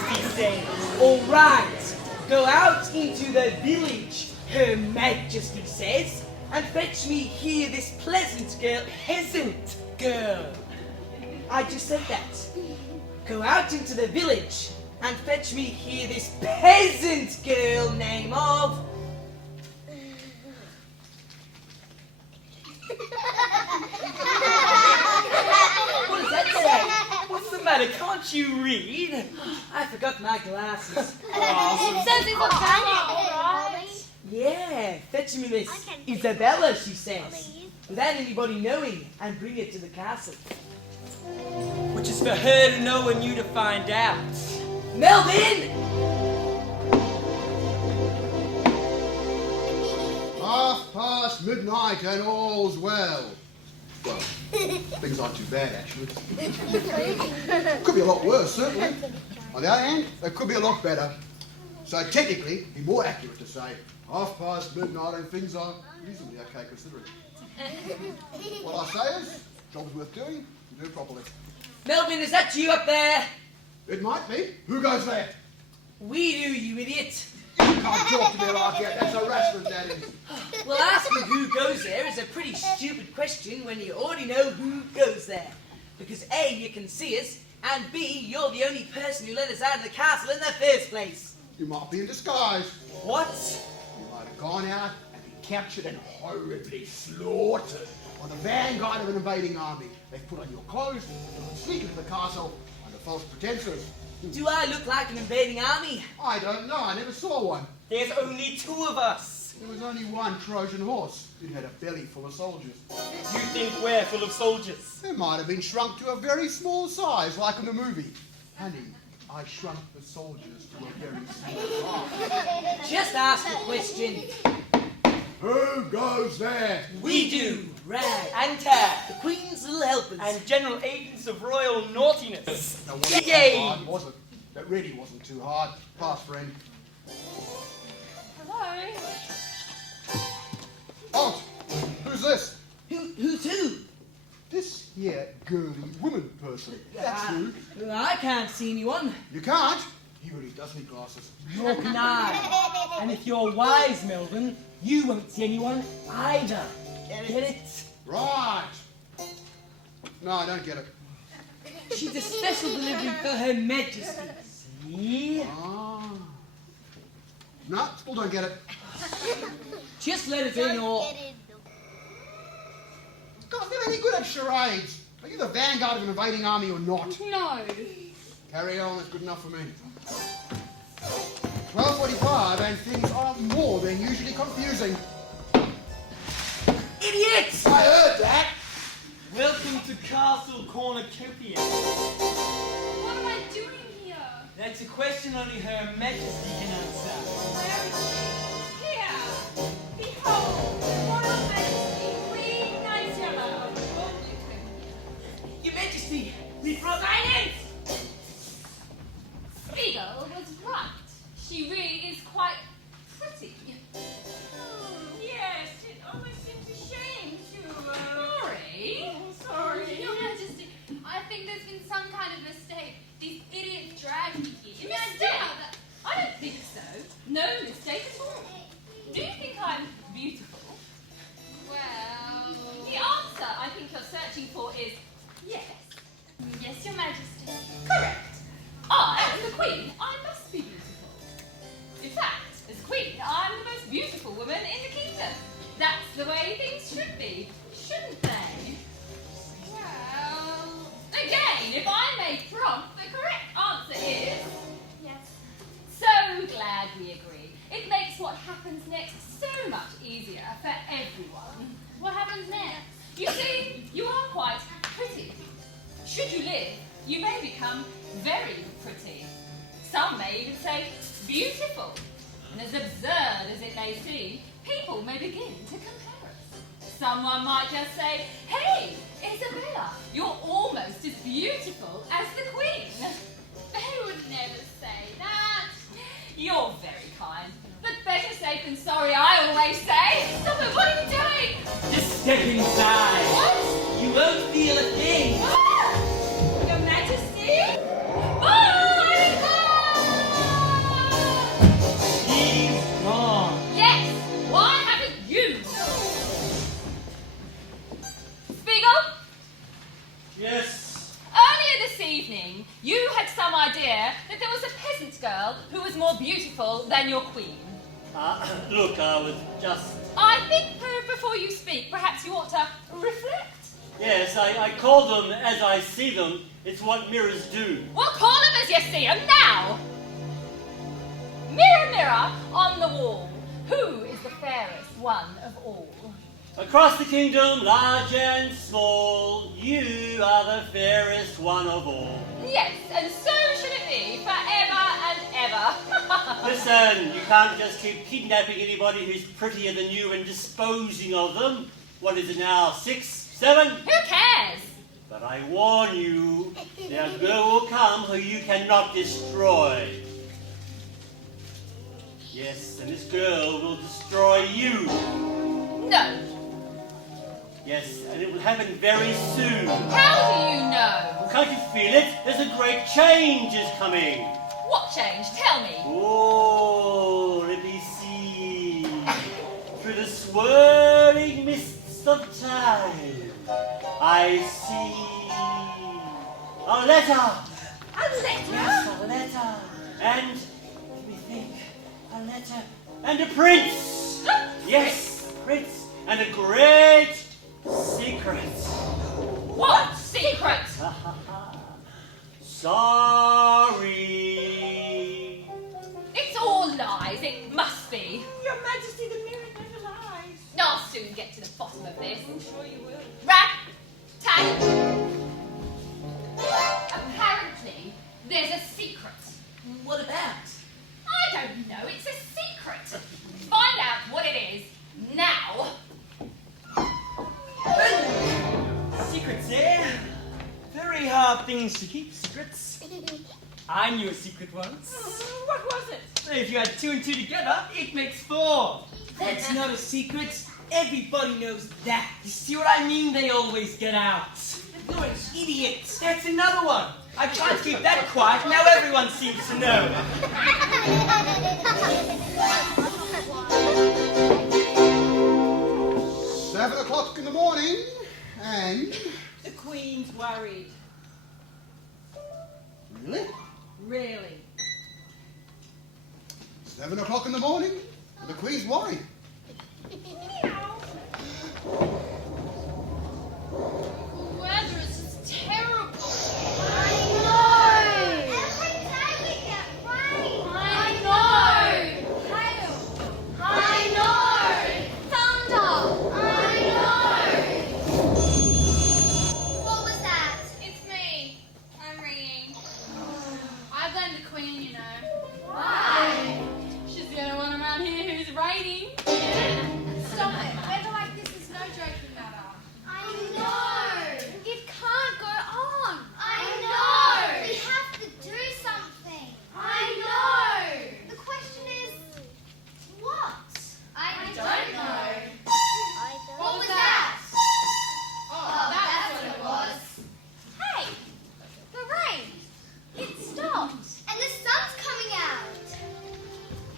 Majesty said. All right, go out into the village, Her Majesty says, and fetch me here this peasant girl. I just said that. Go out into the village and fetch me here this peasant girl name of... What does that say? What's the matter? Can't you read? I forgot my glasses. It says it's a right? Yeah, fetch me this Isabella, she says, without anybody knowing, and bring it to the castle. Which is for her to know and you to find out. Melvin! midnight and all's well. Well, things aren't too bad, actually. Could be a lot worse, certainly. On the other hand, they could be a lot better. So technically, it'd be more accurate to say midnight and things are reasonably okay considering. What I say is, job's worth doing, you do it properly. Melvin, is that you up there? It might be. Who goes there? We do, you idiot. You can't talk to me like that. That's harassment, that is. Well, asking who goes there is a pretty stupid question when you already know who goes there. Because A, you can see us, and B, you're the only person who let us out of the castle in the first place. You might be in disguise. What? You might have gone out and been captured and horribly slaughtered by the vanguard of an invading army. They've put on your clothes and sneak into the castle under false pretenses. Do I look like an invading army? I don't know. I never saw one. There's only two of us. There was only one Trojan horse. It had a belly full of soldiers. You think we're full of soldiers? It might have been shrunk to a very small size, like in the movie. Honey, I shrunk the soldiers to a very small size. Just ask a question. Who goes there? We do. Rag. And Tad. The Queen's little helpers. And general agents of royal naughtiness. That wasn't Yay! too hard, was it? That really wasn't too hard. Pass, friend. Hello? Halt! Who's this? Who's who? This here girly woman person. That's who. I can't see anyone. You can't? He really does need glasses. Nor can I. And if you're wise, Melvin, you won't see anyone either. Get it? Right. No, I don't get it. She's a special delivery for Her Majesty. See? Ah. No, still don't get it. Just let us in or... God, they're any good at charades. Are you the vanguard of an invading army or not? No. Carry on, that's good enough for me. 12:45 and things are more than usually confusing. Idiots! I heard that! Welcome to Castle Cornucopia. What am I doing here? That's a question only Her Majesty can answer. Here. Behold, Royal Majesty, Queen Nightingale. Your Majesty, we brought... Silence! Spiegel was right. She really is quite pretty. Yes, it almost seems a shame to... Sorry. Your Majesty, I think there's been some kind of mistake. These idiots dragged me here. Mistake? I don't think so. No mistake at all. Do you think I'm beautiful? Well... The answer I think you're searching for is yes. Yes, Your Majesty. Correct. I am the Queen. I must be beautiful. In fact, as Queen, I'm the most beautiful woman in the kingdom. That's the way things should be, shouldn't they? Well... Again, if I may prompt, the correct answer is... Yes. So glad we agree. It makes what happens next so much easier for everyone. What happens next? You see, you are quite pretty. Should you live, you may become very pretty. Some may even say beautiful. And as absurd as it may seem, people may begin to compare us. Someone might just say, hey, Isabella, you're almost as beautiful as the Queen. They would never say that. You're very kind. But better safe than sorry, I always say. Stop it, what are you doing? Just step inside. What? You won't feel a thing. Your Majesty? Bye! girl who was more beautiful than your queen? Look, I was just... I think before you speak, perhaps you ought to reflect. Yes, I call them as I see them. It's what mirrors do. Well, call them as you see them now. Mirror, mirror on the wall, who is the fairest one of all? Across the kingdom, large and small, you are the fairest one of all. Yes, and so should it be forever and ever. Listen, you can't just keep kidnapping anybody who's prettier than you and disposing of them. What is it now, 6, 7? Who cares? But I warn you, a girl will come who you cannot destroy. Yes, and this girl will destroy you. No. Yes, and it will happen very soon. How do you know? Can't you feel it? There's a great change is coming. What change? Tell me. Oh, let me see. Through the swirling mists of time, I see a letter. A letter? Yes, a letter. And, let me think, a letter. And a prince. Yes, a prince. And a great secret. What secret? Sorry. It's all lies. It must be. Your Majesty, the mirror never lies. I'll soon get to the bottom of this. I'm sure you will. Rat, tat. Apparently, there's a secret. What about? I don't know. It's a secret. Find out what it is now. Secrets, eh? Very hard things to keep, secrets. I knew a secret once. What was it? If you add 2 and 2 together, it makes 4. That's not a secret. Everybody knows that. You see what I mean? They always get out. You're an idiot. That's another one. I tried to keep that quiet, now everyone seems to know. 7 o'clock in the morning, and... The Queen's worried. Really? Really. 7 o'clock in the morning, and the Queen's worried. Weather is just terrible. I know. Every day we get rain. I know. Hail. I know. Thunder. I know. What was that? It's me. I'm ringing. I blame the Queen, you know. Why? She's the only one around here who's raining. Stop it. Weather like this is no joking matter. I know. It can't go on. I know. We have to do something. I know. The question is, what? I don't know. What was that? Oh, that's what it was. Hey, the rain. It stopped. And the sun's coming out.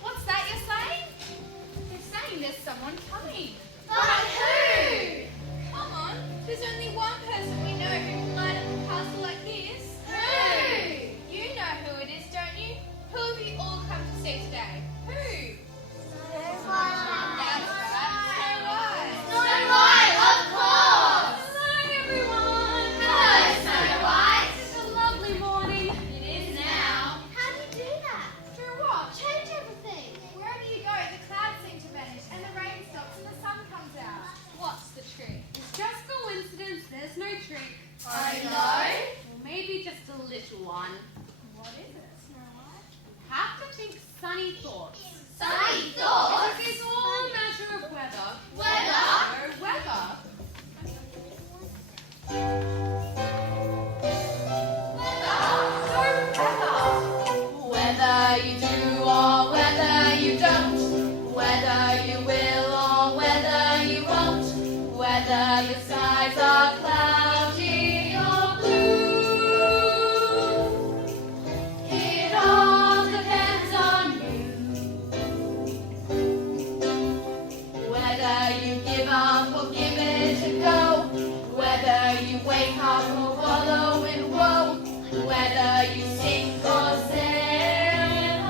What's that you're saying? They're saying there's someone coming. But who? Come on. There's only one person we know who can light up a castle like this. Who? You know who it is, don't you? Who have you all come to see today? Who? That's right. Sno White, of course. Hello, everyone. Hello, Sno White. It's a lovely morning. It is now. How do you do that? Through what? Change everything. Wherever you go, the clouds seem to vanish and the rain stops and the sun comes out. What's the trick? It's just coincidence. There's no trick. I know. Well, maybe just a little one. What is it, Sno White? Have to think sunny thoughts. Sunny thoughts. It's all a matter of weather. Weather? No, weather. Whether you do or whether you don't, whether you will or whether you won't, whether the skies are cloudy or blue, it all depends on you. Whether you give up or give it a go, whether you wake up or wallow in woe, whether you sink or sail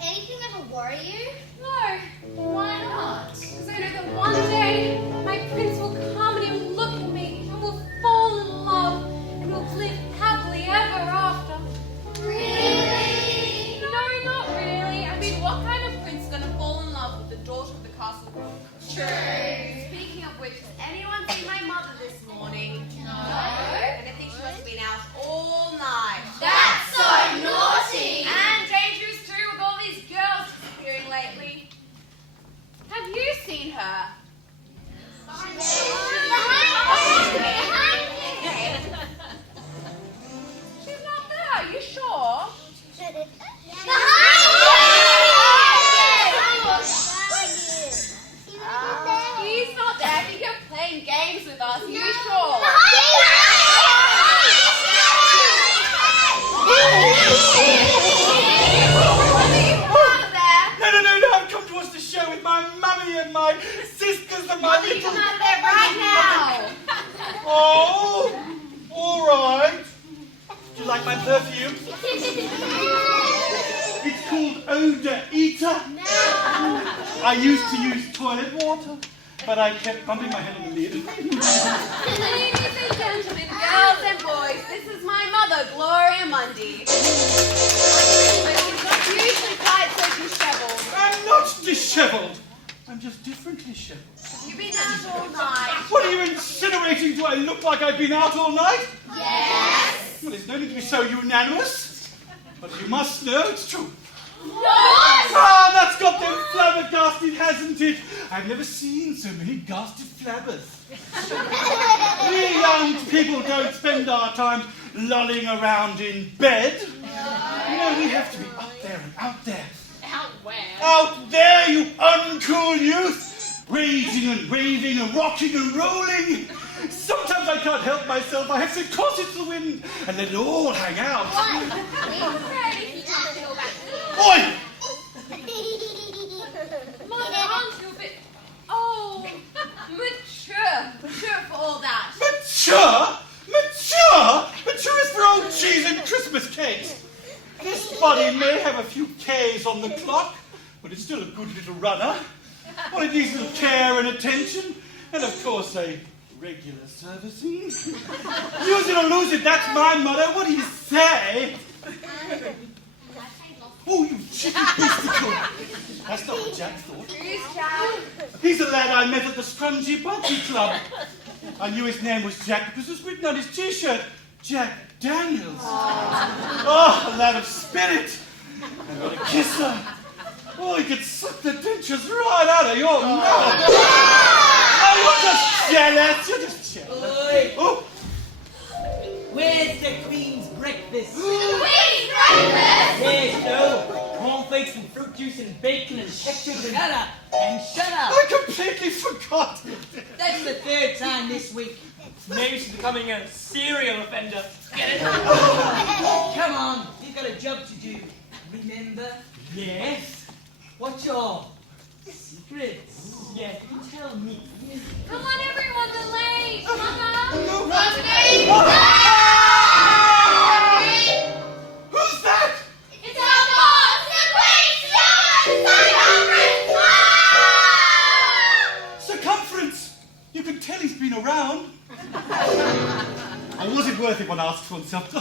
anything ever worry you? No, why not? Because I know that one day my prince will come and he will look at me and will fall in love and will live happily ever after. Really? No, not really. I mean, what kind of prince is going to fall in love with the daughter of the castle? True. Speaking of which, has anyone seen my mother this morning? No. And I think she must have been out all night. That's so naughty. And dangerous too, with all these girls disappearing lately. Have you seen her? She's not there, are you sure? He's not there. I think you're playing games with us. Are you sure? No, I've come to watch the show with my mummy and my sisters and my little... Come out there right now. Oh, all right. Do you like my perfume? It's called Odor Eater. I used to use toilet water, but I kept bumping my head on the lid. Ladies and gentlemen, girls and boys, this is my mother, Gloria Mundy. But she's not usually quite so dishevelled. I'm not dishevelled. I'm just differently shevelled. You've been out all night. What are you insinuating? Do I look like I've been out all night? Yes. Well, there's no need to be so unanimous. But you must know it's true. What? Ah, that's got them flabbergasted, hasn't it? I've never seen so many gasted flabbers. We young people don't spend our time lolling around in bed. You know, we have to be up there and out there. Out where? Out there, you uncool youth! Raging and raving and rocking and rolling. Sometimes I can't help myself. I have to toss it to the wind and let it all hang out. Oi! Mother, aren't you a bit... Oh, mature for all that. Mature? Mature? Mature is for old cheese and Christmas cakes. This body may have a few K's on the clock, but it's still a good little runner. One of these little care and attention, and of course a regular servicing. Use it or lose it, that's my motto. What do you say? Oh, you cheeky beasticle. That's not what Jack thought. Who's Jack? He's a lad I met at the Scrungy Buggy Club. I knew his name was Jack because it was written on his T-shirt. Jack Daniels. Oh, a lad of spirit. And what a kisser. Oh, he could suck the dentures right out of your mouth. Oh, you're just jealous. You're just jealous. Oi, Oh, where's the Queen's breakfast? Queen's breakfast. Yes, no. Cornflakes and fruit juice and bacon and ketchup and shut up. And shut up. I completely forgot. That's the third time this week. Maybe she's becoming a serial offender. Get it? Come on, you've got a job to do. Remember? Yes? What's your secrets? Yeah, you tell me. Come on, everyone, the late, Mother. Who's that? It's our boss, the Queen's Circumference! You can tell he's been around. Or was it worth it, one asks oneself?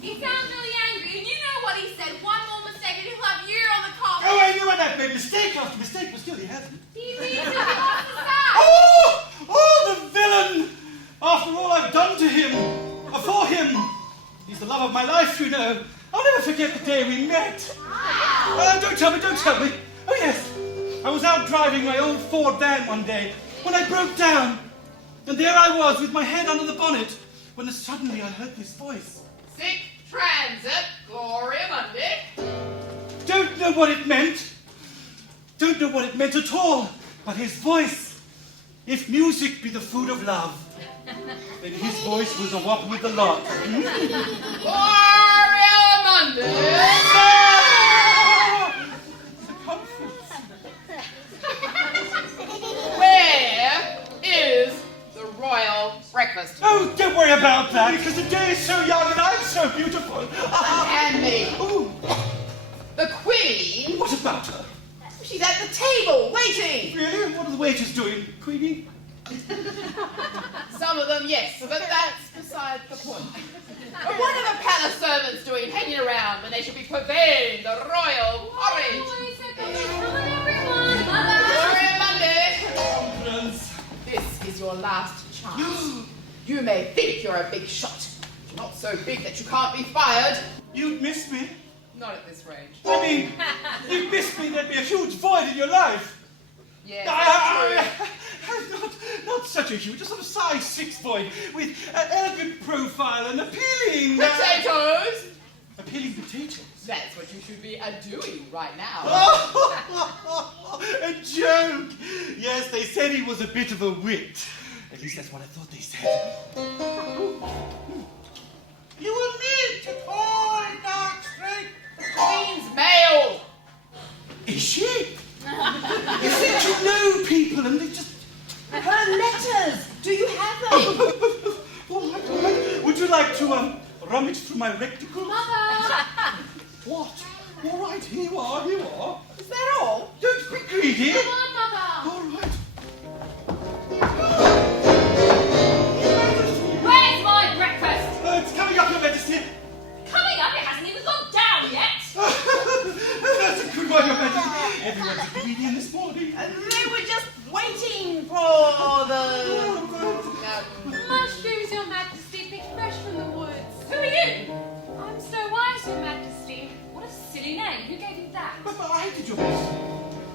He sounds really angry, and you know what he said. One more mistake and he'll have you on the coffin. Oh, I knew that made mistake after mistake, but still he hasn't. He means to be off the side. Oh, the villain! After all I've done to him, for him. He's the love of my life, you know. I'll never forget the day we met. Don't tell me. Oh, yes. I was out driving my old Ford van one day when I broke down. And there I was with my head under the bonnet when suddenly I heard this voice. Sick transit, Gloria Mundy. Don't know what it meant. Don't know what it meant at all. But his voice, if music be the food of love, then his voice was a whop with the lot. Gloria Mundy. Where is the royal breakfast? Oh, don't worry about that, because the day is so young and I'm so beautiful. And me. Ooh. The Queen about her? She's at the table, waiting. Really? What are the waiters doing, Queenie? Some of them, yes, but that's beside the point. But what are the palace servants doing hanging around when they should be purveying the royal porridge? Gloria Monday! Conference. This is your last chance. You may think you're a big shot. You're not so big that you can't be fired. You'd miss me. Not at this range. I mean, you'd miss me, there'd be a huge void in your life. Yes, Not such a huge, just sort of size 6 void with an elegant profile and appealing... potatoes! Appealing potatoes? That's what you should be doing right now. A joke! Yes, they said he was a bit of a wit. At least that's what I thought they said. You will meet at all dark straight. Queen's mail! Is she? You think you know people and they just... Her letters! Do you have them? All right. Would you like to rummage through my reticles? Mother! What? All right, here you are, here you are. Is that all? Don't be greedy. Come on, Mother! All right. Where's my breakfast? It's coming up, Your Majesty. Coming up, it hasn't even gone down yet! That's a good one, Your Majesty. Everyone's greedy this morning. They were just waiting for the... Mushrooms, Your Majesty, picked fresh from the woods. Who are you? I'm Sno White, Your Majesty. What a silly name. Who gave you that? But I did, Your Majesty.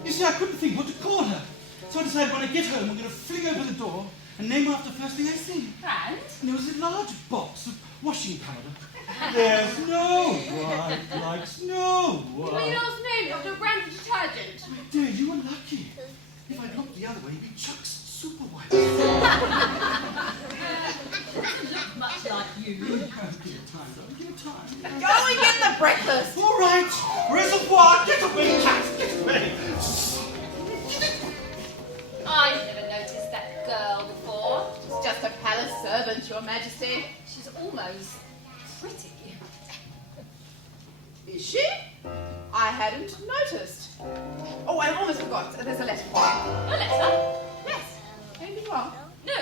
You see, I couldn't think what to call her. So I decided when I get home, I'm going to fling open the door and name her after the first thing I see. And? And there was a large box of washing powder. There's no white like Snow White. Nicholls' name, Dr. Brand detergent. My dear, you were lucky. If I'd looked the other way, you'd be Chuck's super white. Look much like you. Give it time, darling, give it time. Go and get the breakfast. All right, reservoir, get away, cat, get away. I've never noticed that girl before. She's just a palace servant, Your Majesty. She's almost pretty. Is she? I hadn't noticed. Oh, I almost forgot. There's a letter for you. A letter? Yes. Anything wrong? No,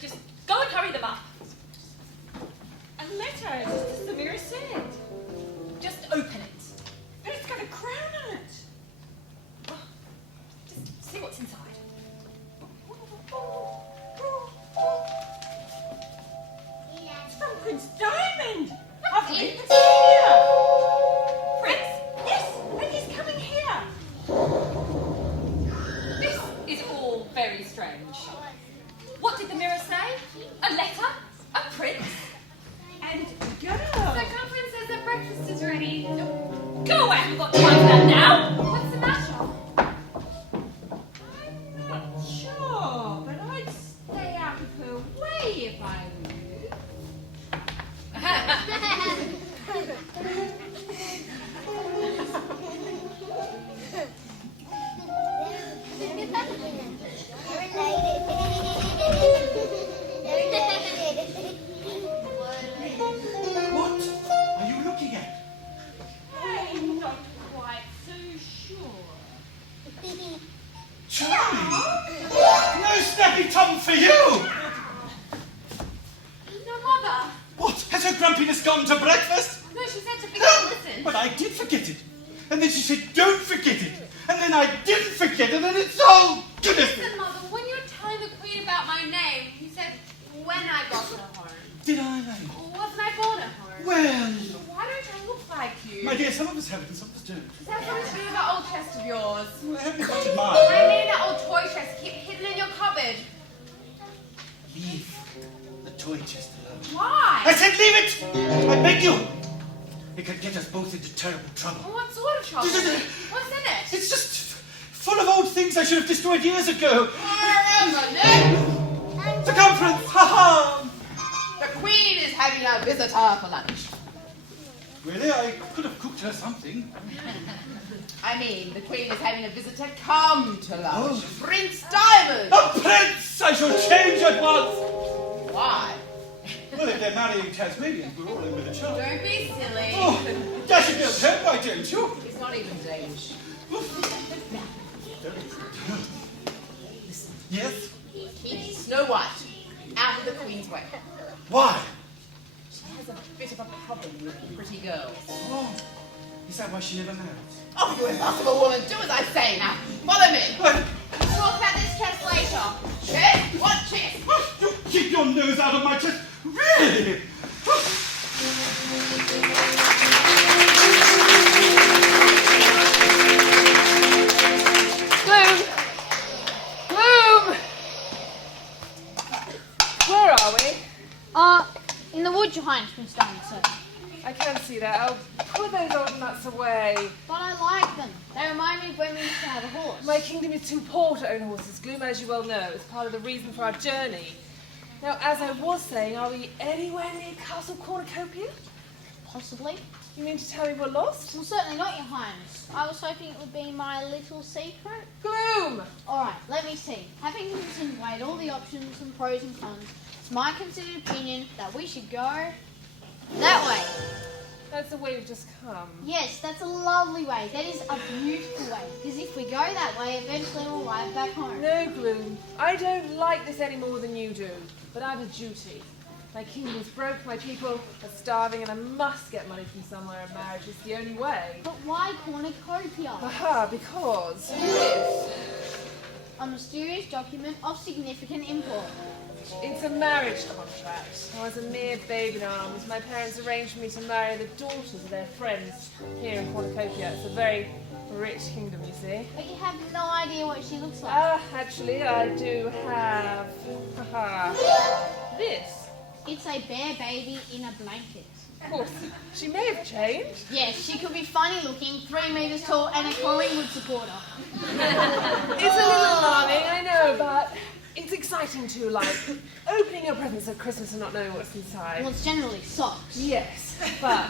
just go and hurry them up. A letter, just as the mirror said. Just open it. But it's got a crown on it. Just see what's inside. It's from Prince Diamond. I've been here. Prince? Yes, and he's coming here. This is all very strange. What did the mirror say? A letter? A prince? And The girl. conference says that breakfast is ready. Go away, I haven't got time for that now. What's the matter? I'm not sure, but I'd stay out of her way if I were you. What are you looking at? I'm not quite so sure. Charlie! No snappy Tom for you! No, Mother. What? Has her grumpiness gone to breakfast? No, she said to forget to listen. But I did forget it. And then she said, don't forget it. And then I didn't forget it, and it's all goodness. Listen, Mother, when you were telling the Queen about my name, you said, when I got her home. Did I, like? Wasn't I born at home? Well, Why don't I look like you? my dear, some of us have it and some of us don't. Is that something to do with that old chest of yours? Well, I haven't got to mine. I mean that old toy chest keep hidden in your cupboard. Leave the toy chest alone. Why? I said leave it! I beg you! It could get us both into terrible trouble. What sort of trouble? What's in it? It's just full of old things I should have destroyed years ago. Circumference! Ha ha! The Queen is having a visitor for lunch. Really? I could have cooked her something. I mean, the Queen is having a visitor come to lunch. Oh. Prince Diamond. A prince! I shall change at once! Why? Well, if they're marrying Tasmanians, we're all in with a chance. Don't be silly. Oh, Dashing girls, head, why don't you? It's not even Danish. Oof. Yes? Keep Sno White out of the Queen's way. Why? She has a bit of a problem with pretty girls. Oh, is that why she never marries? Oh, you impossible woman, do as I say now. Follow me. Talk about this chest later. Chest? What chest? Oh, you keep your nose out of my chest. Really? Gloom! Gloom! Where are we? In the wood, Your Highness, Prince Diamond, sir. I can see that. I'll put those old nuts away. But I like them. They remind me of when we used to have a horse. My kingdom is too poor to own horses, Gloom, as you well know. It's part of the reason for our journey. Now, as I was saying, are we anywhere near Castle Cornucopia? Possibly. You mean to tell me we're lost? Well, certainly not, Your Highness. I was hoping it would be my little secret. Gloom! All right, let me see. Having weighed all the options and pros and cons, it's my considered opinion that we should go that way. That's the way we've just come. Yes, that's a lovely way. That is a beautiful way. Because if we go that way, eventually we'll arrive back home. No, Gloom. I don't like this any more than you do. But I have a duty. My kingdom is broke, my people are starving, and I must get money from somewhere, and marriage is the only way. But why Cornucopia? Aha, because this. A mysterious document of significant import. It's a marriage contract. I was a mere babe in arms. My parents arranged for me to marry the daughters of their friends here in Cornucopia. It's a very rich kingdom, you see. But you have no idea what she looks like. Actually, I do have... Haha. This. It's a bear baby in a blanket. Of course, she may have changed. Yes, she could be funny looking, 3 metres tall, and a Collingwood supporter. It's a little alarming, I know, but it's exciting too, like opening your presents at Christmas and not knowing what's inside. Well, it's generally socks. Yes, but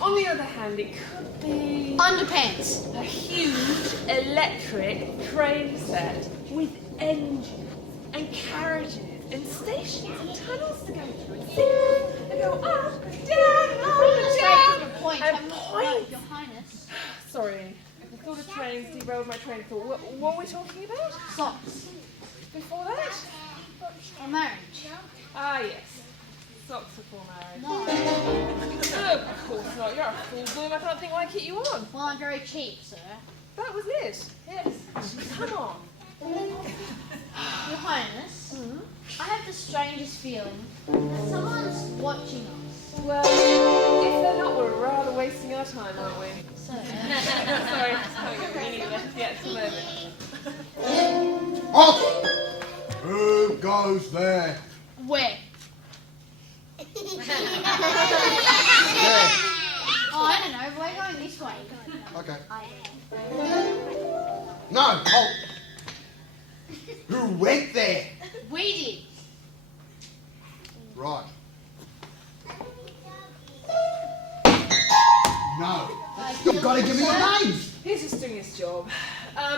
on the other hand, it could be Underpants. a huge electric train set with engines and carriages and stations and tunnels to go through and signals and go up and down and up and down. To the point. And I'm not point. right, Your Highness. Sorry, the thought of trains derailed my train of thought. What were we talking about? Socks. Before that? Or marriage. Ah, yes. Socks before marriage. No. No, of course not. You're a fool, Bloom. I can't think why I keep you on. Well, I'm very cheap, sir. That was it. Yes. Come on. Your Highness, I have the strangest feeling that someone's watching us. Well, if they're not, we're rather wasting our time, aren't we? Sir. Sorry, just having a really left yet at the moment. Halt! Who goes there? Where? There. Oh, I don't know. We're going this way. Okay. No, halt! Who went there? We did. Right. No. You've got to give me your names. He's just doing his job.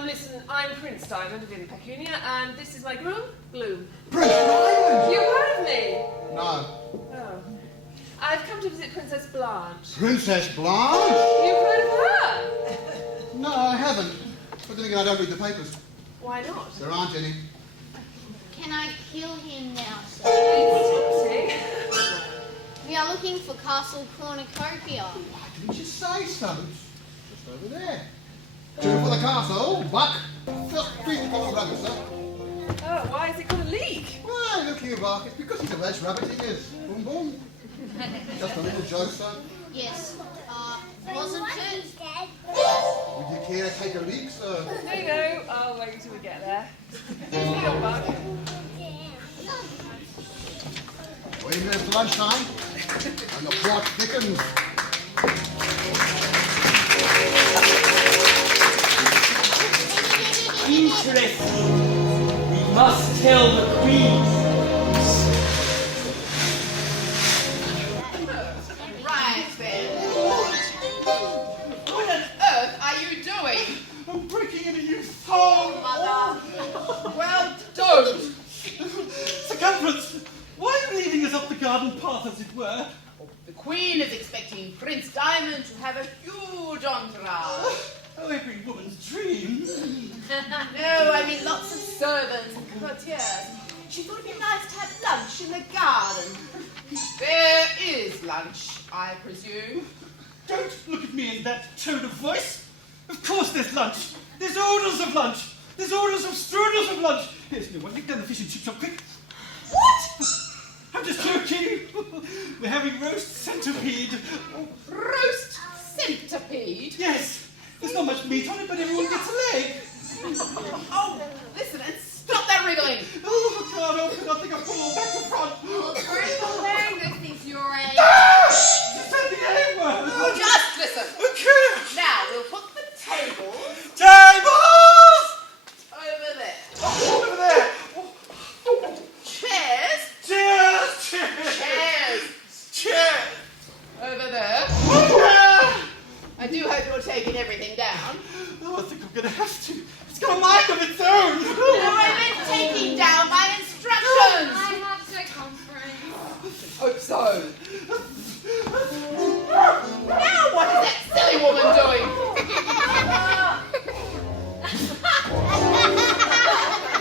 Listen, I'm Prince Diamond of In Pecunia, and this is my groom, Gloom. Prince Diamond! You've heard of me? No. Oh. I've come to visit Princess Blanche. Princess Blanche? You've heard of her? No, I haven't. But then again, I don't read the papers. Why not? There aren't any. Can I kill him now, sir? It's tempting. We are looking for Castle Cornucopia. Why didn't you say so? Just over there. 2 for the castle, buck. Just 3 for the rabbit, sir. Oh, why is it got a leak? Why, look here, Buck. It's because he's a rash rabbit, he is. Boom, boom. Just a little joke, sir. Yes. Wasn't it? Would you care to take a leak, sir? No, I'll wait until we get there. See you, Buck. Waiting there for lunchtime, and the plot thickens. Interesting. We must tell the Queen. Right then. What on earth are you doing? I'm breaking into you so. Mother. Well, don't. Circumference, why are you leading us up the garden path, as it were? The Queen is expecting Prince Diamond to have a huge entourage. Oh, every woman's dream. No, I mean lots of servants and courtiers. She thought it'd be nice to have lunch in the garden. There is lunch, I presume. Don't look at me in that tone of voice. Of course there's lunch. There's orders of lunch. There's orders of strudels of lunch. Here's no one. Get down the fish and chip shop quick. What? I'm just joking. We're having roast centipede. Roast centipede? Yes. There's not much meat on it, but everyone gets a leg. Oh, listen and stop that wriggling. Oh, God, open up, think I fall back to front. Well, sorry for wearing those things your age. You said the A word. Oh, just listen. Okay. Now, we'll put the tables Tables! over there. Oh, over there. Chairs Chairs! Chairs! Chairs. Chairs! over there. Oh, I do hope you're taking everything down. I think I'm going to have to. It's got a mind of its own. No, I meant taking down my instructions. I have to conference. Hope so. Now what is that silly woman doing?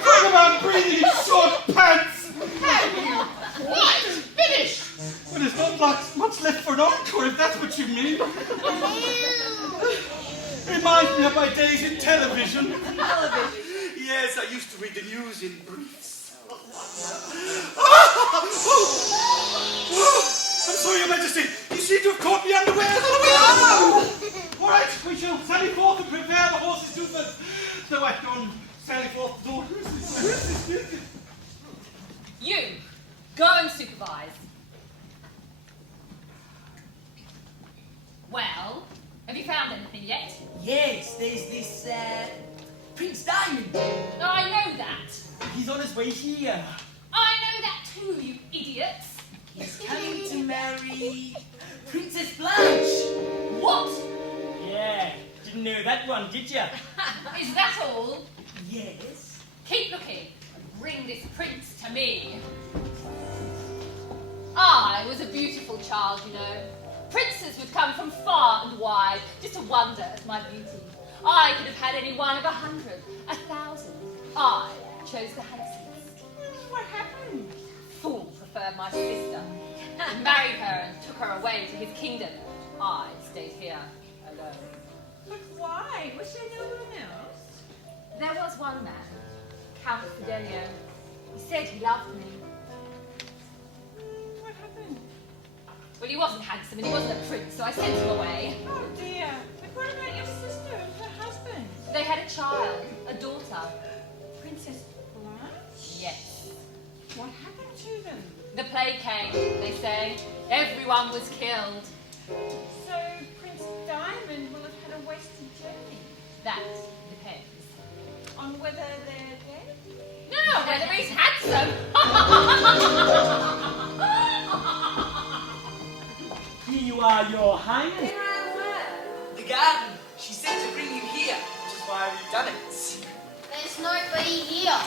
Talk about breathing in short pants. Have you quite finished? But there's not much left for an encore, if that's what you mean. Reminds me of my days in television. Yes, I used to read the news in briefs. I'm sorry, Your Majesty. You seem to have caught me unawares. All right, we shall sally forth and prepare the horses to the... So I don't sally forth the horses. You, go and supervise. Well, have you found anything yet? Yes, there's this, Prince Diamond. I know that. He's on his way here. I know that too, you idiots. He's coming to marry Princess Blanche. What? Yeah, didn't know that one, did ya? Is that all? Yes. Keep looking and bring this prince to me. I was a beautiful child, you know. Princes would come from far and wide just to wonder at my beauty. I could have had any one of 100, 1,000. I chose the handsomest. What happened? Fool preferred my sister. He married her and took her away to his kingdom. I stayed here alone. But why? Was there no one else? There was one man, Count Fidelio. He said he loved me. What happened? Well, he wasn't handsome and he wasn't a prince, so I sent him away. Oh dear. But what about your sister and her husband? They had a child, a daughter. Princess Blanche? Yes. What happened to them? The plague came, they say. Everyone was killed. So Prince Diamond will have had a wasted journey. That depends. On whether they're dead? No, whether he's handsome. Here you are, Your Highness. The garden. She said to bring you here, which is why we've done it. There's nobody here.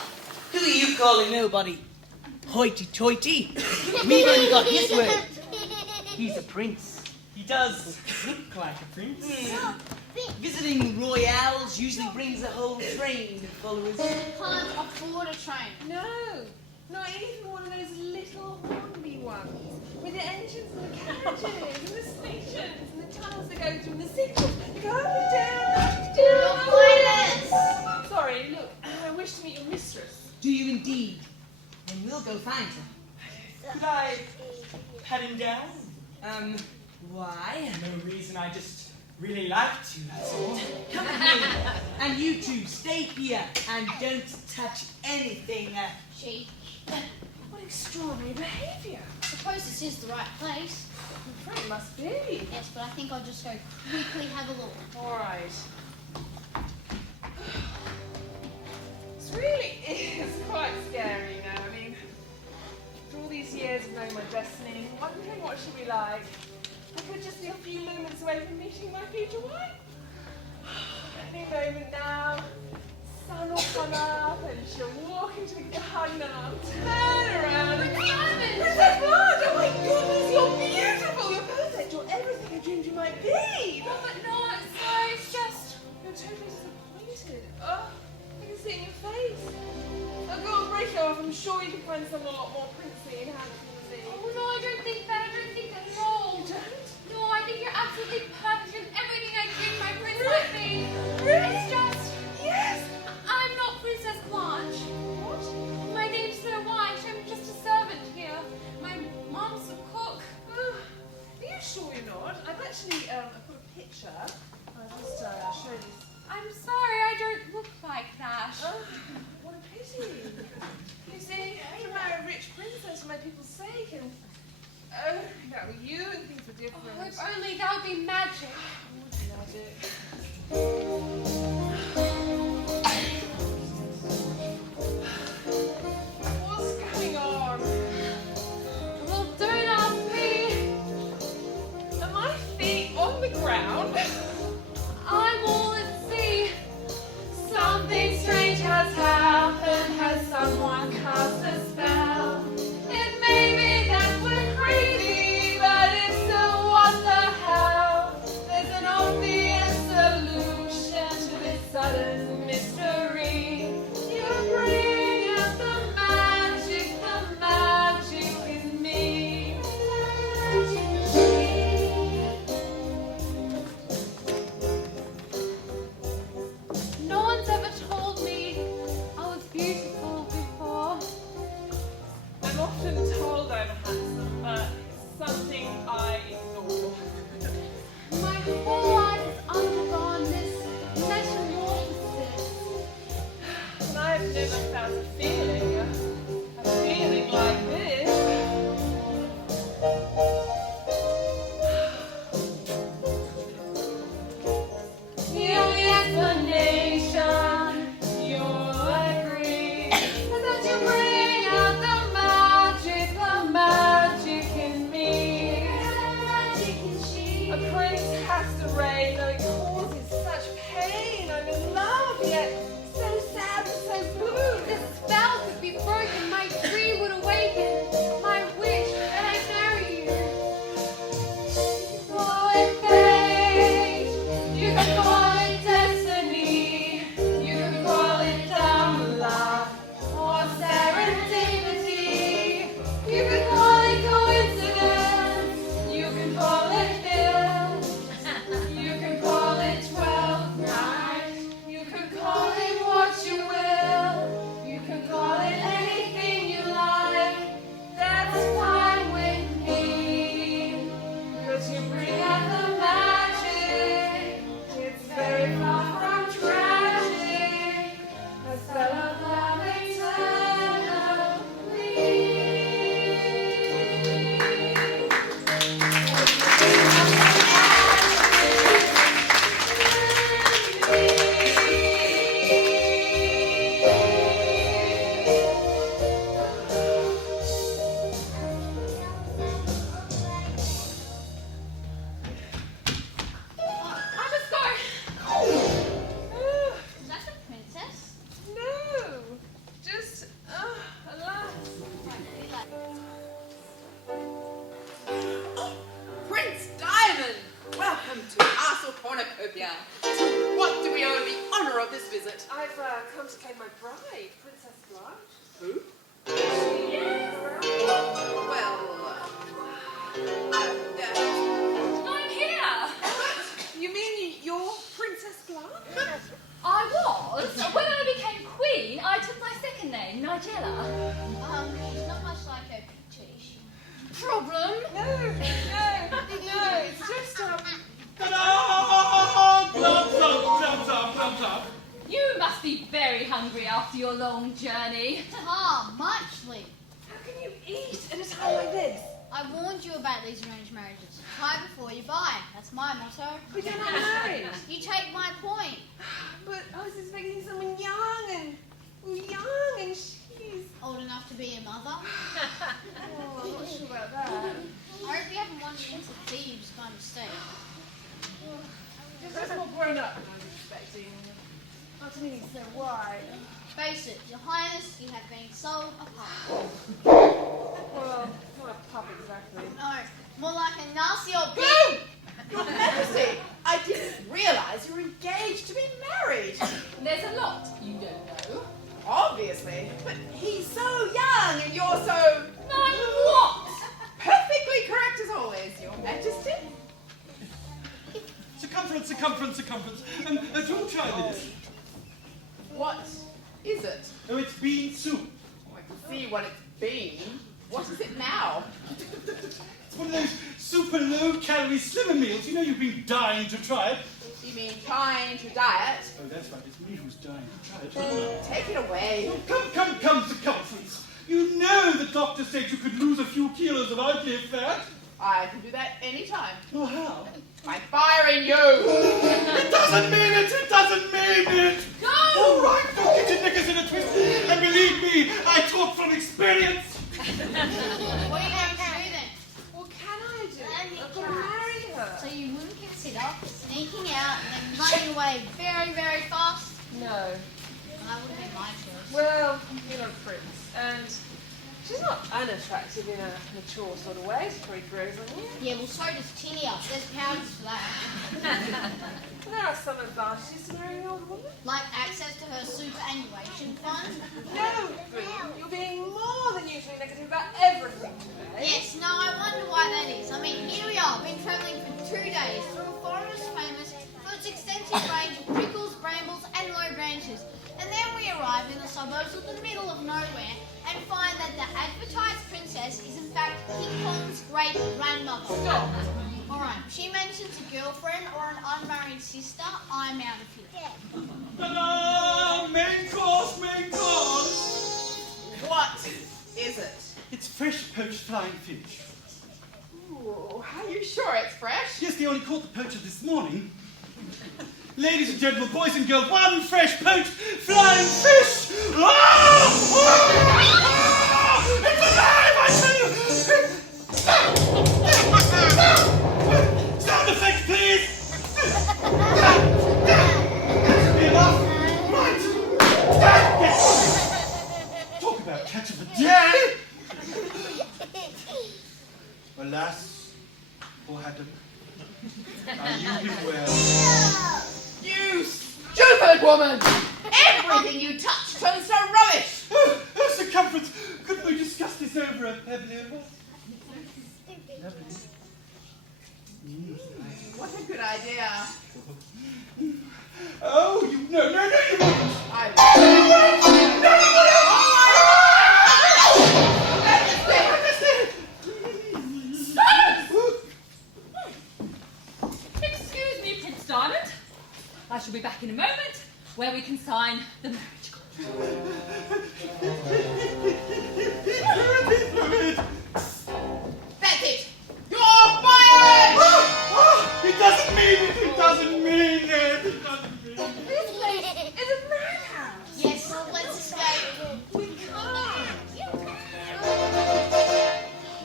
Who are you calling nobody? Hoity-toity. We've only got his word. He's a prince. He does look like a prince. Visiting royales usually brings a whole train of followers. Can't afford a train. No, not even one of those little hornby ones with the engines and the carriages and the stations and the tunnels that go through and the signals that go up and down, up and down. Sorry, look, I wish to meet your mistress. Do you indeed? Then we'll go find her. Could I pat him down? Why? No reason, I just really like to, that's all. Come with me. And you two, stay here and don't touch anything. She. What extraordinary behaviour. I suppose this is the right place. I'm afraid it must be. Yes, but I think I'll just go quickly have a look. All right. This really is quite scary, you know. I mean, after all these years of knowing my destiny, wondering what she'll be like. I could just be a few moments away from meeting my future wife. Any moment now, sun will come up and she'll walk into the garden and I'll turn around and Princess Blanche! Oh my goodness, you're beautiful! You're perfect! You're everything I dreamed you might be! Oh, but no, it's sorry, it's just... You're totally disappointed. Oh, I can see it in your face. off. I'm sure you can find someone a lot more princely and handsome than me. Oh, no, I don't think that. I don't think that at all. You don't? No, I think you're absolutely perfect in everything I dream my prince might be. Really? It's just, Yes. I'm not Princess Blanche. What? My name's Sno White. I'm just a servant here. My mom's a cook. Are you sure you're not? I've actually put a picture. I'll just show this. I'm sorry, I don't look like that. Oh, what a pity. You see, to marry a rich princess for my people's sake, and that were you and things were different. Oh, if only that would be magic. Magic. What's going on? Well, don't ask me. Are my feet on the ground? I'm all at sea. Something strange has happened. Has someone cast a spell? It may be that we're crazy, but if so, what the hell? There's an obvious solution to this sudden mystery. You bring out the magic in me. No one's ever told me I was beautiful before. I'm often told I'm handsome, but it's something I ignore. My whole life has undergone this metamorphosis. And I've never felt a feeling like this. The only explanation, you'll agree, is that you bring out the magic in me. A prince has to reign, though it causes such pain. I'm in love, yet so sad and so blue. The spell could be broken, my dream would awaken, my wish that I marry you. Call it fate, you can call it destiny, you can call it dumb love or serendipity, you can call it coincidence, you can call it guilt, you can call it 12th night, you can call it what you will, you can call it anything you like, that's fine with me. Cause you bring out the magic. It's very far from tragic. A spell of love I must go. Is that the princess? No, just, alas. Prince Diamond! Welcome to Castle Cornucopia. To what do we owe the honour of this visit? I've come to claim my bride, Princess Blanche. Who? Yes. Well, I'm here. You mean you're Princess Blanche? I was. When I became queen, I took my second name, Nigella. She's not much like her picture, is she? Problem? No, it's just, Ta-da! Gloves up. You must be very hungry after your long journey. Ah, muchly. how can you eat at a time like this? I warned you about these arranged marriages. Try before you buy. That's my motto. But you're not married. You take my point. But I was expecting someone young and she's... Old enough to be a mother. Oh, I'm not sure about that. I hope you haven't wandered into thieves by mistake. Just more grown up than I was expecting. Not meaning so wide. Face it, Your Highness, you have been sold a pup. Well, not a pup exactly. No, more like a nasty old Boom! Your Majesty, I didn't realise you were engaged to be married. There's a lot you don't know. obviously. But he's so young and you're so... No, what? Perfectly correct as always, Your Majesty. Circumference. Do try this. What is it? Oh, it's bean soup. Oh, I can see what it's been. What is it now? It's one of those super low-calorie slimmer meals. You know you've been dying to try it. You mean trying to diet? Oh, that's right. It's me who's dying to try it. Take it away. Come, circumference. You know the doctor said you could lose a few kilos of outlive fat. I can do that anytime. Oh, how? By firing you. It doesn't mean it. Go! All right, don't get your knickers in a twist. And believe me, I talk from experience. What are you going to do then? What can I do? I've got to marry her. So you wouldn't consider sneaking out and then running away very, very fast? No. Well, that would have been my choice. Well, you're not a prince, and she's not unattractive in a mature sort of way. She's pretty grows on you. Yeah, well, so does Tinia. There's powders for that. There are some advantages to marrying an older woman. Like access to her superannuation fund. No, Boo, you're being more than usually negative about everything today. Yes, no, I wonder why that is. I mean, here we are, been travelling for 2 days through a forest famous for its extensive range of prickles, brambles and low branches. And then we arrive in the suburbs of the middle of nowhere and find that the advertised princess is in fact King Kong's great-grandmother. Stop. Alright, she mentions a girlfriend or an unmarried sister, I'm out of here. Ta-da! Main course. What is it? It's fresh poached flying fish. Ooh, are you sure it's fresh? Yes, they only caught the poacher this morning. Ladies and gentlemen, boys and girls, one fresh poached flying fish! Ah! Ah! It's alive, I tell you! Sound effects, please! Be enough? Right! Talk about catch of the day! Alas, poor Haddon. I knew him well. You stupid woman! Everything you touch turns to rubbish! Oh, circumference! Couldn't we discuss this over a pebbly over? What a good idea. Oh, you no, you wouldn't! Excuse me, Prince Diamond. I shall be back in a moment where we can sign the marriage contract. That's it! You're fired! It doesn't mean it! It doesn't mean it! This place is a madhouse. Yes, well, let's escape. We can't.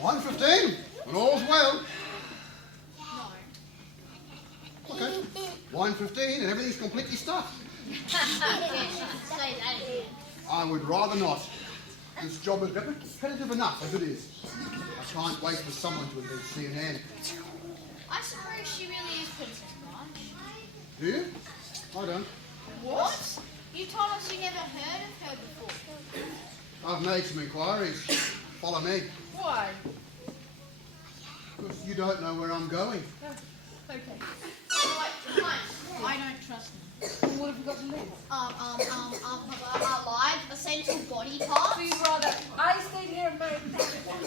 1:15, and all's well. Okay, 1:15, and everything's completely stuffed. Yes, you can say that again. I would rather not. This job is repetitive enough as it is. I can't wait for someone to invent CNN. I suppose she really is Princess Blanche. Do you? I don't. What? You told us you never heard of her before. I've made some inquiries. Follow me. Why? Because you don't know where I'm going. Okay. Wait, I don't trust them. What have we got to lose? Live, essential body parts. We'd rather I stayed here and married that one. I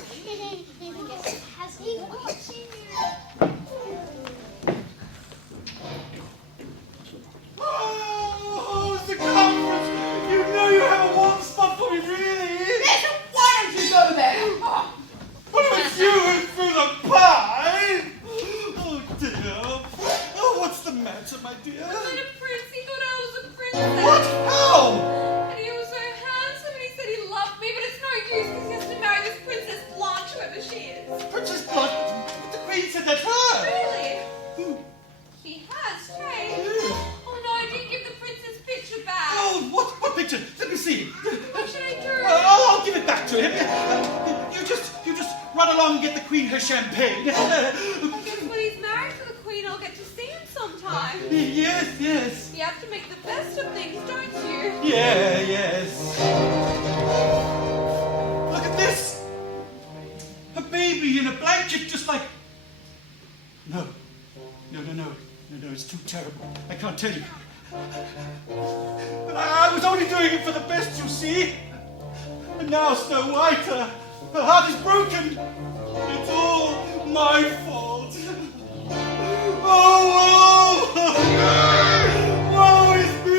guess it has what she Oh, circumference! You know you have a warm spot for me, really! Yes, why don't you go there? Oh, What was you in through the pie? Oh dear. Oh, what's the matter, my dear? But a prince, he thought I was a princess. What? How? And he was so handsome and he said he loved me, but it's no use because he has to marry this Princess Blanche, whoever she is. Princess Blanche, but the Queen said that's her. Really? Who? She has changed. Oh no, I didn't give the princess picture back. Oh, what picture? Let me see. What should I do? I'll give it back to him. You just run along and get the Queen her champagne. I guess when he's married to the Queen, I'll get to see him sometime. Yes. You have to make the best of things, don't you? Yeah, yes. Look at this. A baby in a blanket just like... No, it's too terrible. I can't tell you. But I was only doing it for the best, you see. And now Sno White, her heart is broken. It's all my fault. Oh, woe is me.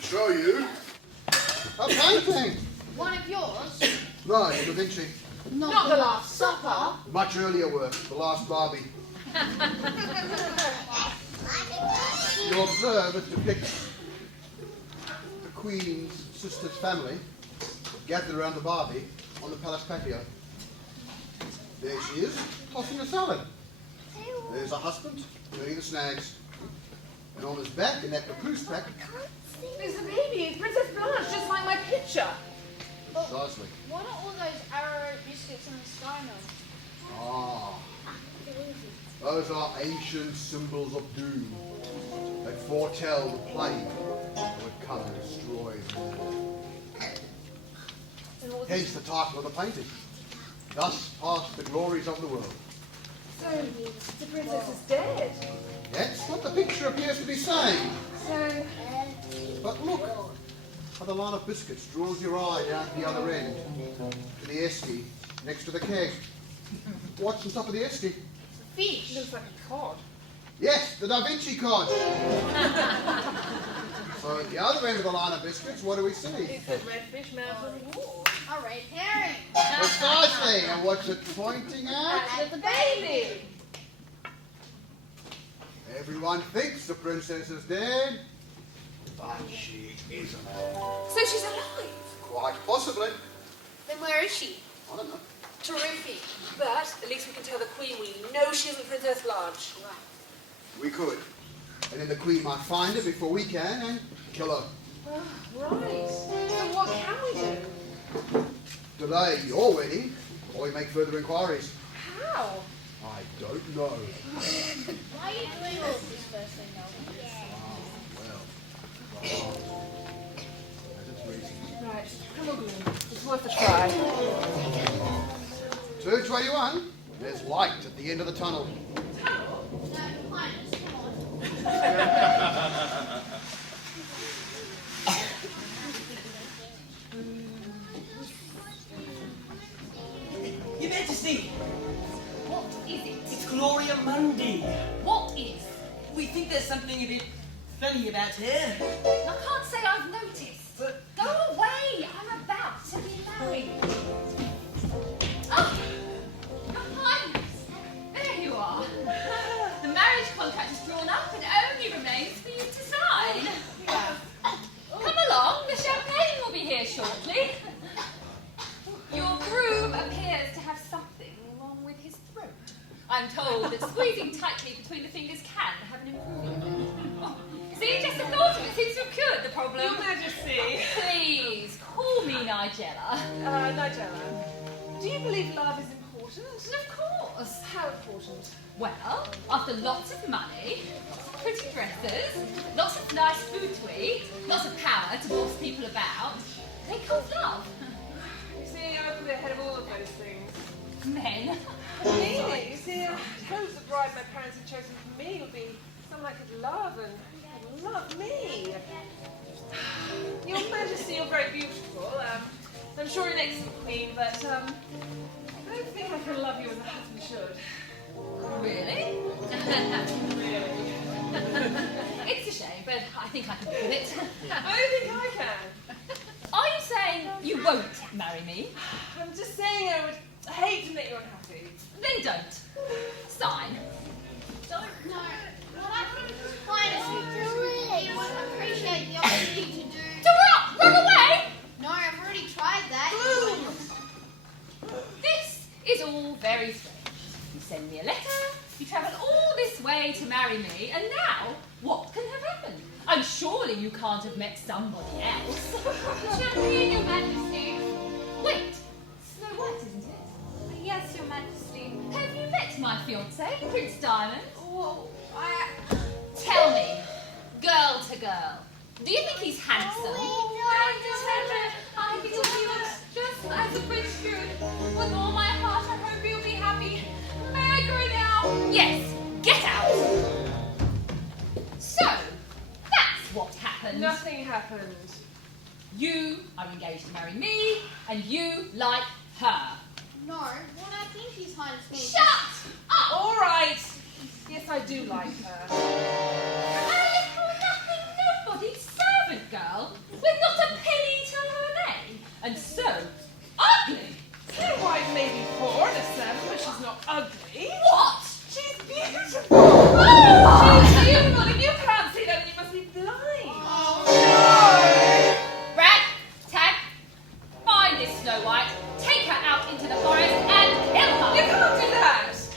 Show you a painting. One of yours? No, Da Vinci. Not the Last Supper. Much earlier work, The Last Barbie. You observe it depicts the Queen's sister's family gathered around the Barbie on the palace patio. There she is, tossing a salad. There's her husband doing the snags. And on his back, in that papoose pack, There's the baby, Princess Blanche, just like my picture. precisely. What are all those arrow biscuits in the sky now? Ah, those are ancient symbols of doom. They foretell the plague that would come and destroy the world. Hence the title of the painting. Thus pass the glories of the world. So, the princess is dead. That's what the picture appears to be saying. So, But look, how the line of biscuits draws your eye down to the other end, to the esky next to the keg. What's on top of the esky? Fish. looks like a cod. Yes, the Da Vinci cod. So at the other end of the line of biscuits, what do we see? It's the Redfish Mountain Wall. A red herring. Precisely, and what's it pointing at? At the baby. Everyone thinks the princess is dead, but she isn't. So she's alive. Quite possibly. Then where is she? I don't know. Terrific. But at least we can tell the Queen we know she isn't Princess Blanche. We could. And then the Queen might find her before we can and kill her. Right. So what can we do? Delay your wedding, or we make further inquiries. How? I don't know. Why are you doing all of this first thing, Melvin? Well, has its reasons. Right. Come on, Gloom. It's worth a try. 2:21. There's light at the end of the tunnel. No, Highness, come on. Your Majesty, What is it? it's Gloria Mundi. What is? We think there's something a bit funny about her. I can't say I've noticed. But Go away! I'm about to be married. Oh, Your Highness, there you are. The marriage contract is drawn up and only remains for you to sign. Come along, the champagne will be here shortly. Your groom appears to have something wrong with his throat. I'm told that squeezing tightly between the fingers can have an improving effect. Oh, see, just the thought of it seems to have cured the problem. Your Majesty. Please, call me Nigella. Nigella, do you believe love is important? Of course. How important? Well, after lots of money, pretty dresses, lots of nice food to eat, lots of power to boss people about, they comes love. You see, I'm ahead of all of those things. Men. Really? You see, I suppose the bride my parents had chosen for me would be someone I could love and could love me. Your Majesty, you're very beautiful. I'm sure you're an excellent queen, but I don't think I can love you as a husband should. Really? Really? It's a shame, but I think I can do it. I don't think I can. Are you saying you won't marry me? I'm just saying I would hate to make you unhappy. Then don't. Sign. Don't know. What I think is Highness, you won't appreciate the opportunity to do... To run away? No, I've already tried that. This is all very strange. You send me a letter, you travel all this way to marry me, and now what can have happened? And surely you can't have met somebody else. Champagne, Your Majesty. Wait, Snow White, isn't it? Yes, Your Majesty. Have you met my fiancé, Prince Diamond? Oh, Tell me, girl to girl, do you think he's handsome? I think he looks just as a prince should. With all my heart, I hope you'll be happy. May I go now? Yes, get out! So, that's what happened. Nothing happened. You are engaged to marry me, and you like her. No, what I think His Highness means. Shut up! All right. Yes, I do like her. A little nothing nobody servant girl with not a penny to her name, and so ugly. Snow White may be poor and a servant, but she's not ugly. What? She's beautiful. Oh, she's beautiful. If you can't see that, you must be blind. Rag, Tag, find this Snow White, take her out into the forest and kill her. You can't do that. It's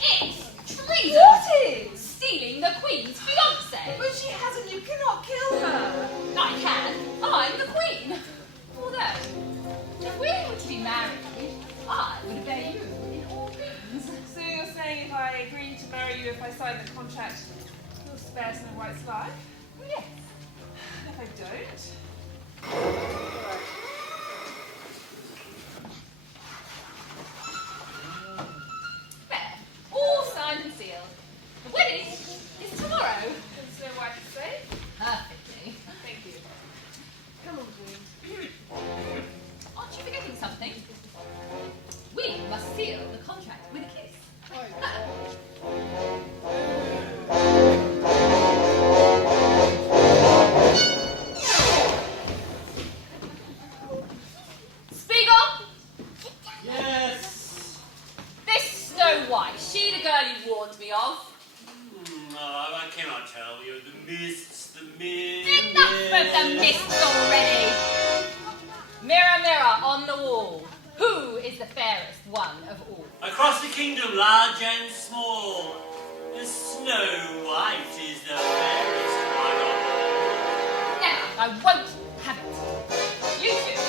treason. What is? Stealing the Queen's fiancé. But she hasn't. You cannot kill her. I can. I'm the Queen. Although, if we were to be married, I would obey you in all things. So you're saying if I agree to marry you, if I sign the contract, you'll spare Snow White's life? Yes. And if I don't? Fair. All signed and sealed. The wedding is tomorrow. Can Snow White be safe? Perfectly. Thank you. Come on, Queen. Aren't you forgetting something? We must seal the contract with a kiss. Spiegel! Yes. This Snow White, she the girl you warned me of? I cannot tell you. The mists, the mist. Enough of the mists already! Mirror, mirror on the wall, who is the fairest one of all? Across the kingdom, large and small, the Snow White is the fairest one of all. Never, I won't have it. You two,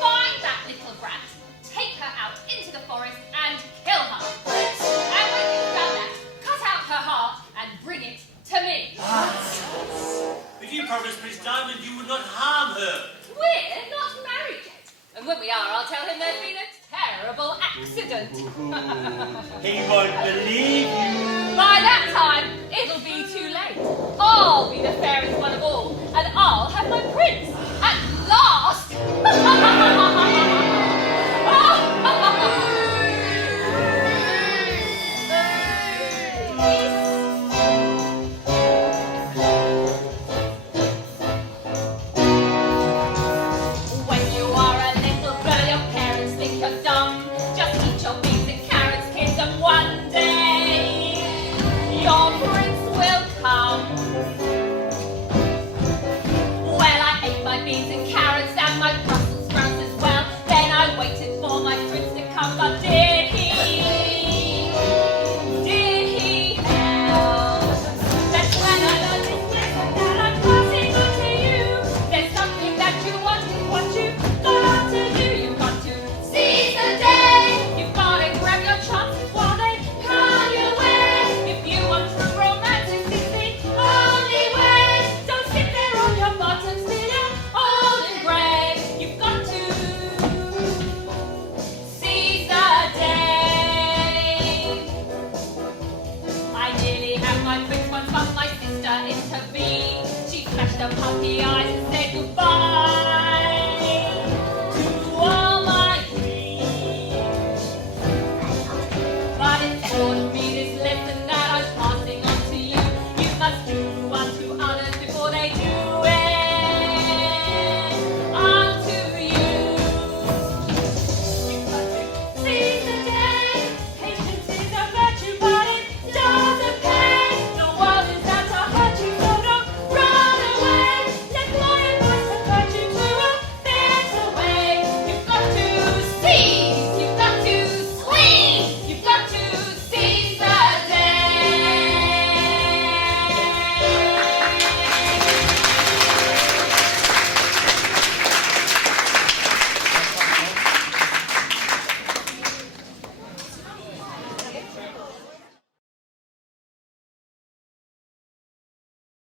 find that little brat, take her out into the forest and kill her. And when you've done that, cut out her heart and bring it to me. But you promised Prince Diamond you would not harm her. We're not married yet. And when we are, I'll tell him there's been a terrible accident. He won't believe you. By that time, it'll be too late. I'll be the fairest one of all, and I'll have my prince at last. When you are a little girl, your parents think you're dumb. Just eat your beans and carrots, kids, and one day your prince will come. Well, I ate my beans and carrots and my Brussels sprouts as well. Then I waited for my prince to come, but did he help? That's when I learned this lesson that I'm passing on to you. There's something that you want, is what you've got to do. You've got to seize the day. You've got to grab your chances while they come your way. If you want true romance, it's the only way. Don't sit there on your bottom, still old and grey. You've got to seize the day. I nearly had my prince once, but my sister intervened. She flashed her puppy eyes and said goodbye.